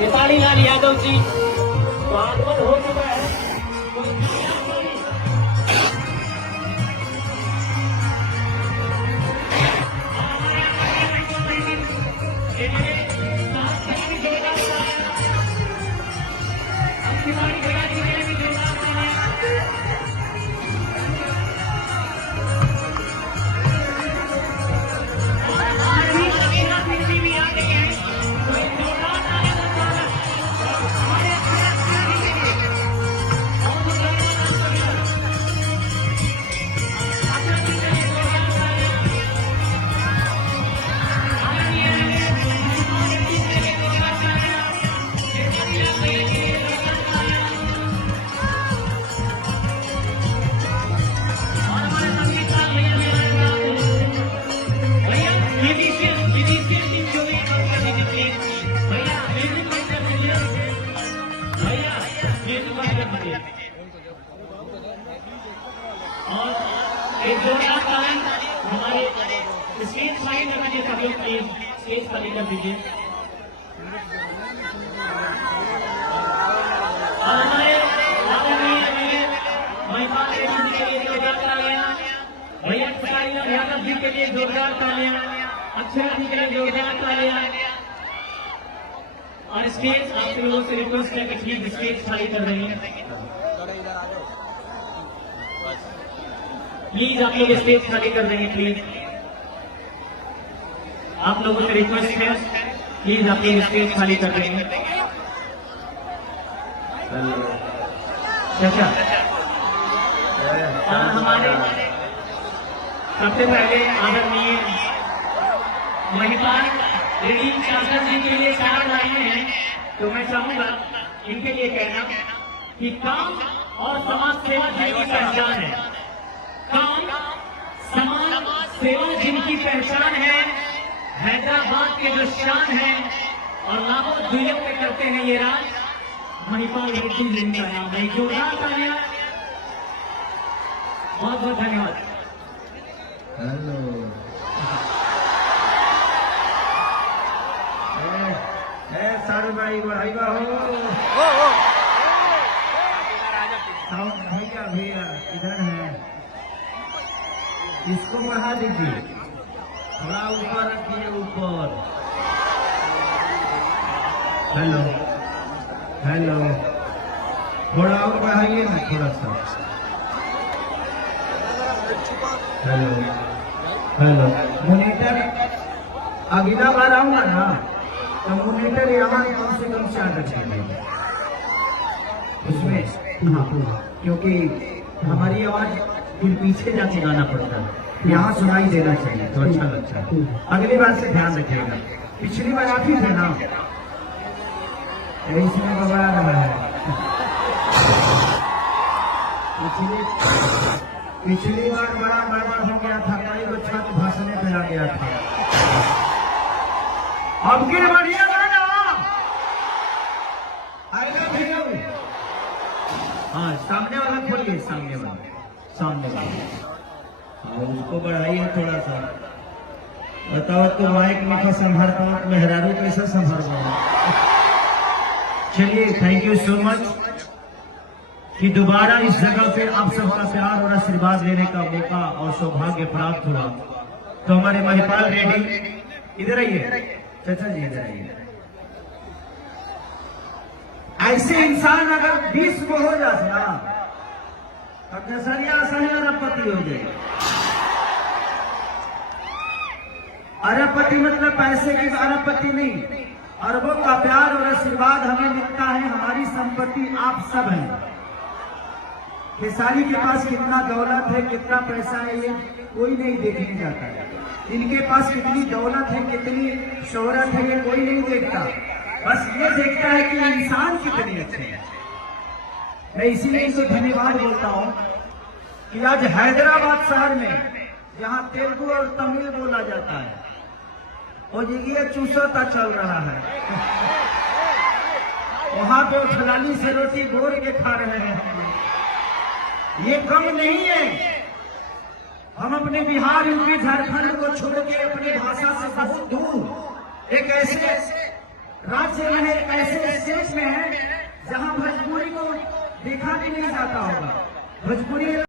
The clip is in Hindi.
खेसारी लाल यादव जी तो आगमन हो चुका है। और एक जोरदार ताली हमारे स्टेज साइड में मुझे सब लोग प्लीज स्टेज पर लेकर दीजिए। और हमारे महिपाल रेड्डी जी के लिए जोरदार तालियां, भैया खेसारी लाल यादव जी के लिए जोरदार तालियां, अक्षरा जी के लिए जोरदार तालियां। और स्टेज आप लोगों से रिक्वेस्ट है कि प्लीज स्टेज खाली कर रही है। प्लीज आप लोग स्टेज खाली कर देंगे। प्लीज आप लोगों से रिक्वेस्ट है, प्लीज आप लोग स्टेज खाली कर देंगे। चाचा हमारे सबसे पहले आदरणीय महिपाल रेड्डी चाचा जी के लिए 4 लाइनें हैं, तो मैं चाहूंगा इनके लिए कहना कि काम और समाज सेवा जिनकी पहचान है, काम समाज सेवा जिनकी पहचान है, हैदराबाद के जो शान है और लाखों दुनिया पे करते हैं ये राज, महिपाल रेड्डी जिनका नाम है। जोरदार तालियां, बहुत बहुत धन्यवाद। हेलो सारू भाई बढ़ाई हो भैया भैया इधर है, इसको बढ़ा दीजिए, थोड़ा ऊपर रखिए ऊपर। हेलो हेलो थोड़ा और बढ़ाइए ना थोड़ा सा। हेलो हेलो मोनीटर अगला बार आऊंगा ना तो मोनीटर यहाँ कम से कम 4 रखिए उसमें। हाँ क्योंकि हमारी आवाज फिर पीछे जाके गाना पड़ता है, यहाँ सुनाई देना चाहिए तो अच्छा लगता है। अगली बार से ध्यान रखिएगा। पिछली बार आप ही थे ना, इसमें घबरा रहा है। पिछली बार बड़ा गड़बड़ हो गया था, कई को छत भाषणे पे आ गया था। अब की बढ़िया गाना हाँ सामने वाला खोलिए, सामने वाला और उसको बढ़ाइए थोड़ा सा। बताओ तो माइक में संभाल पाओ, मेहरारू कैसा संभाल पाओ। चलिए थैंक यू सो मच कि दोबारा इस जगह पे आप सबका प्यार और आशीर्वाद लेने का मौका और सौभाग्य प्राप्त हुआ। तो हमारे महिपाल रेड्डी इधर आइए, चाचा जी इधर आइए। ऐसे इंसान अगर 20 को हो जाए ना तो केसरिया सही अरबपति हो जाए। अरबपति मतलब पैसे की अरबपति नहीं, अरबों का प्यार और आशीर्वाद हमें मिलता है। हमारी संपत्ति आप सब हैं। खेसारी के पास कितना दौलत है, कितना पैसा है, ये कोई नहीं देखने जाता है। इनके पास कितनी दौलत है, कितनी शोहरत है, ये कोई नहीं देखता। बस ये देखता है कि इंसान कितने अच्छे हैं। मैं इसीलिए इनको धन्यवाद बोलता हूँ कि आज हैदराबाद शहर में जहाँ तेलुगु और तमिल बोला जाता है वो जगह चूसोता चल रहा है, वहां पे ठलाली से रोटी गोर के खा रहे हैं। ये कम नहीं है। हम अपने बिहार, यूपी, झारखंड को छोड़ के अपनी भाषा से बहुत दूर एक ऐसे राज्य में, एक ऐसे देश में है जहां भोजपुरी को देखा भी नहीं जाता होगा। भोजपुरी